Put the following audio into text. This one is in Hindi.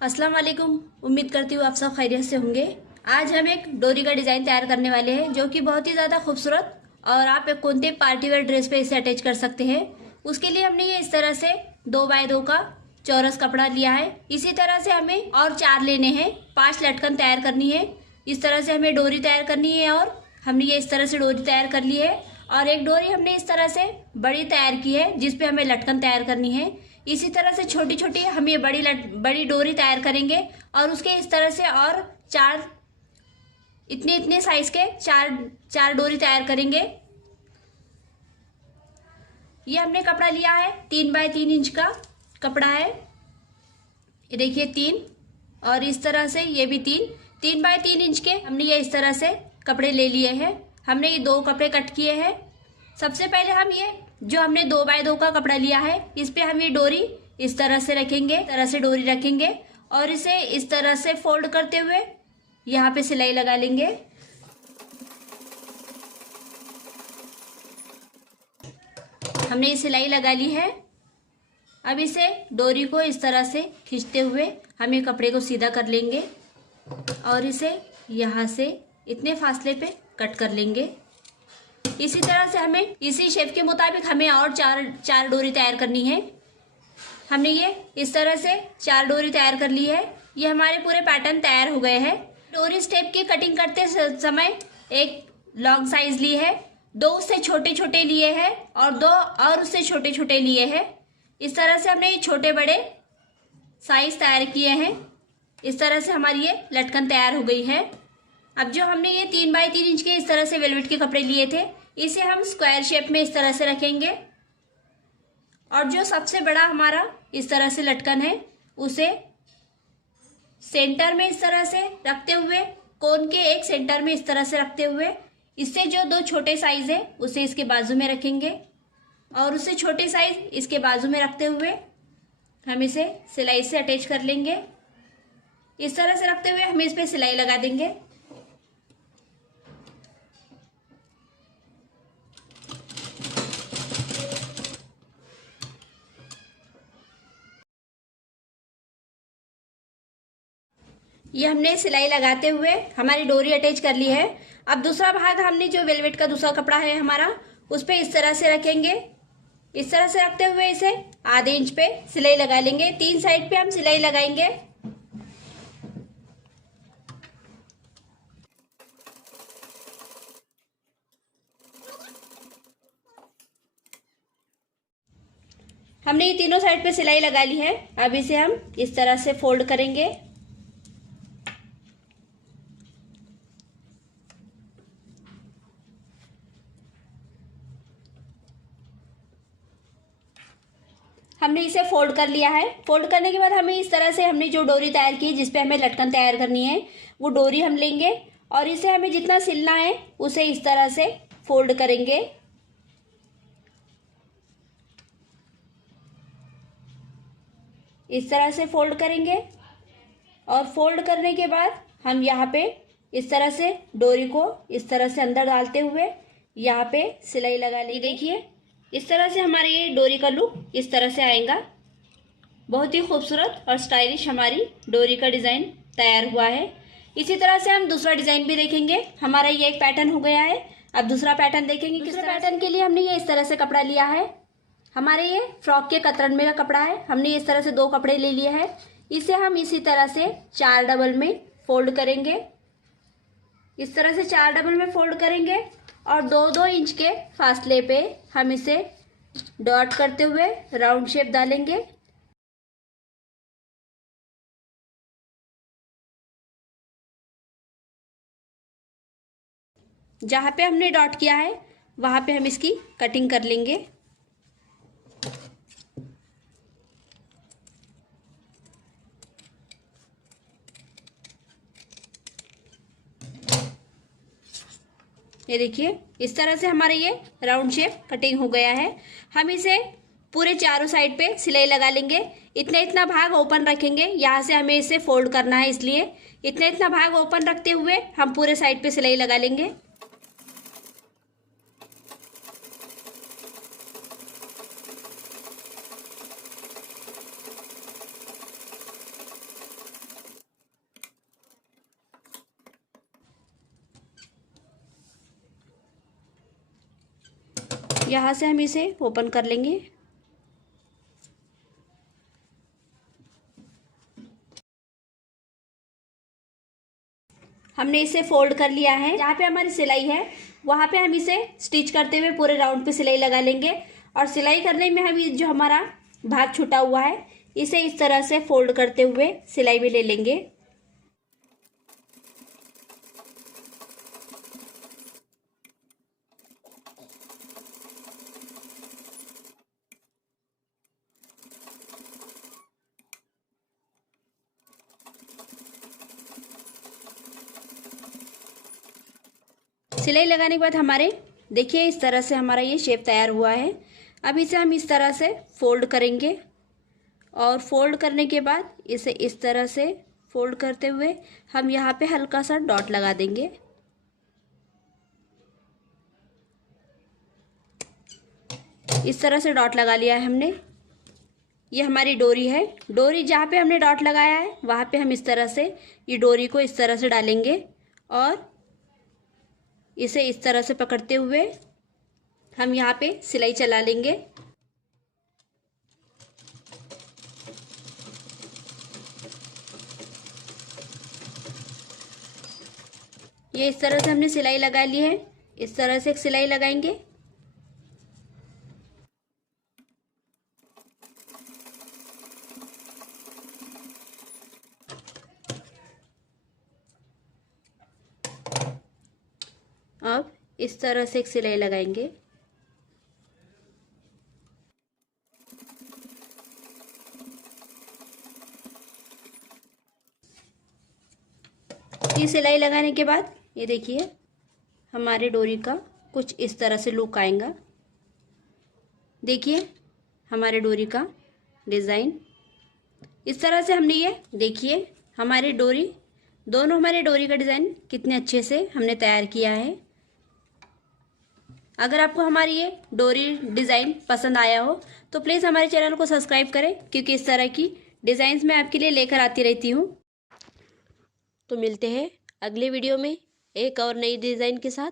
अस्सलाम वालेकुम। उम्मीद करती हूँ आप सब खैरियत से होंगे। आज हम एक डोरी का डिज़ाइन तैयार करने वाले हैं जो कि बहुत ही ज़्यादा खूबसूरत और आप एक कोनते पार्टी वेयर ड्रेस पे इसे अटैच कर सकते हैं। उसके लिए हमने ये इस तरह से 2x2 का चौरस कपड़ा लिया है। इसी तरह से हमें और 4 लेने हैं। 5 लटकन तैयार करनी है। इस तरह से हमें डोरी तैयार करनी है और हमने ये इस तरह से डोरी तैयार कर ली है। और एक डोरी हमने इस तरह से बड़ी तैयार की है जिसपे हमें लटकन तैयार करनी है। इसी तरह से छोटी छोटी हम ये बड़ी डोरी तैयार करेंगे और उसके इस तरह से और 4 इतने इतने साइज के चार डोरी तैयार करेंगे। ये हमने कपड़ा लिया है 3x3 इंच का कपड़ा है। ये देखिए 3 और इस तरह से ये भी 3x3 इंच के हमने ये इस तरह से कपड़े ले लिए हैं। हमने ये 2 कपड़े कट किए हैं। सबसे पहले हम ये जो हमने 2x2 का कपड़ा लिया है इस पे हम ये डोरी इस तरह से रखेंगे, तरह से डोरी रखेंगे और इसे इस तरह से फोल्ड करते हुए यहाँ पे सिलाई लगा लेंगे। हमने ये सिलाई लगा ली है। अब इसे डोरी को इस तरह से खींचते हुए हम ये कपड़े को सीधा कर लेंगे और इसे यहाँ से इतने फासले पे कट कर लेंगे। इसी तरह से हमें इसी शेप के मुताबिक हमें और चार डोरी तैयार करनी है। हमने ये इस तरह से 4 डोरी तैयार कर ली है। ये हमारे पूरे पैटर्न तैयार हो गए हैं। डोरी स्टेप की कटिंग करते समय एक लॉन्ग साइज ली है, 2 उससे छोटे छोटे लिए हैं और 2 और उससे छोटे छोटे लिए हैं। इस तरह से हमने ये छोटे बड़े साइज तैयार किए हैं। इस तरह से हमारी ये लटकन तैयार हो गई है। अब जो हमने ये 3x3 इंच के इस तरह से वेलवेट के कपड़े लिए थे इसे हम स्क्वायर शेप में इस तरह से रखेंगे और जो सबसे बड़ा हमारा इस तरह से लटकन है उसे सेंटर में इस तरह से रखते हुए, कोन के एक सेंटर में इस तरह से रखते हुए इससे जो 2 छोटे साइज है उसे इसके बाजू में रखेंगे और उससे छोटे साइज इसके बाजू में रखते हुए हम इसे सिलाई से अटैच कर लेंगे। इस तरह से रखते हुए हम इस पे सिलाई लगा देंगे। ये हमने सिलाई लगाते हुए हमारी डोरी अटैच कर ली है। अब दूसरा भाग हमने जो वेलवेट का दूसरा कपड़ा है हमारा उस पे इस तरह से रखेंगे। इस तरह से रखते हुए इसे आधे इंच पे सिलाई लगा लेंगे। 3 साइड पे हम सिलाई लगाएंगे। हमने ये तीनों साइड पे सिलाई लगा ली है। अब इसे हम इस तरह से फोल्ड करेंगे। हमने इसे फोल्ड कर लिया है। फोल्ड करने के बाद हमें इस तरह से हमने जो डोरी तैयार की है जिसपे हमें लटकन तैयार करनी है वो डोरी हम लेंगे और इसे हमें जितना सिलना है उसे इस तरह से फोल्ड करेंगे। इस तरह से फोल्ड करेंगे और फोल्ड करने के बाद हम यहाँ पे इस तरह से डोरी को इस तरह से अंदर डालते हुए यहाँ पे सिलाई लगा ली। देखिए इस तरह से हमारे ये डोरी का लुक इस तरह से आएगा। बहुत ही खूबसूरत और स्टाइलिश हमारी डोरी का डिज़ाइन तैयार हुआ है। इसी तरह से हम दूसरा डिज़ाइन भी देखेंगे। हमारा ये एक पैटर्न हो गया है। अब दूसरा पैटर्न देखेंगे। दूसरे पैटर्न के लिए हमने ये इस तरह से कपड़ा लिया है। हमारे ये फ्रॉक के कतरन में का कपड़ा है। हमने इस तरह से 2 कपड़े ले लिए हैं। इसे हम इसी तरह से 4 डबल में फोल्ड करेंगे। इस तरह से 4 डबल में फोल्ड करेंगे और 2-2 इंच के फासले पे हम इसे डॉट करते हुए राउंड शेप डालेंगे। जहाँ पे हमने डॉट किया है वहाँ पे हम इसकी कटिंग कर लेंगे। ये देखिए इस तरह से हमारा ये राउंड शेप कटिंग हो गया है। हम इसे पूरे चारों साइड पे सिलाई लगा लेंगे। इतना इतना भाग ओपन रखेंगे। यहाँ से हमें इसे फोल्ड करना है इसलिए इतना इतना भाग ओपन रखते हुए हम पूरे साइड पे सिलाई लगा लेंगे। यहाँ से हम इसे ओपन कर लेंगे। हमने इसे फोल्ड कर लिया है। जहाँ पे हमारी सिलाई है वहाँ पे हम इसे स्टिच करते हुए पूरे राउंड पे सिलाई लगा लेंगे। और सिलाई करने में हम जो हमारा भाग छूटा हुआ है इसे इस तरह से फोल्ड करते हुए सिलाई में ले लेंगे। सिलाई लगाने के बाद हमारे देखिए इस तरह से हमारा ये शेप तैयार हुआ है। अब इसे हम इस तरह से फोल्ड करेंगे और फोल्ड करने के बाद इसे इस तरह से फोल्ड करते हुए हम यहाँ पे हल्का सा डॉट लगा देंगे। इस तरह से डॉट लगा लिया है हमने। ये हमारी डोरी है। डोरी जहाँ पे हमने डॉट लगाया है वहाँ पे हम इस तरह से ये डोरी को इस तरह से डालेंगे और इसे इस तरह से पकड़ते हुए हम यहाँ पे सिलाई चला लेंगे। ये इस तरह से हमने सिलाई लगा ली है। इस तरह से एक सिलाई लगाएंगे। अब इस तरह से एक सिलाई लगाएंगे। ये सिलाई लगाने के बाद ये देखिए हमारे डोरी का कुछ इस तरह से लुक आएगा। देखिए हमारे डोरी का डिज़ाइन इस तरह से हमने ये देखिए हमारी डोरी दोनों हमारे डोरी का डिज़ाइन कितने अच्छे से हमने तैयार किया है। अगर आपको हमारी ये डोरी डिज़ाइन पसंद आया हो तो प्लीज़ हमारे चैनल को सब्सक्राइब करें, क्योंकि इस तरह की डिज़ाइंस मैं आपके लिए लेकर आती रहती हूँ। तो मिलते हैं अगले वीडियो में एक और नई डिज़ाइन के साथ।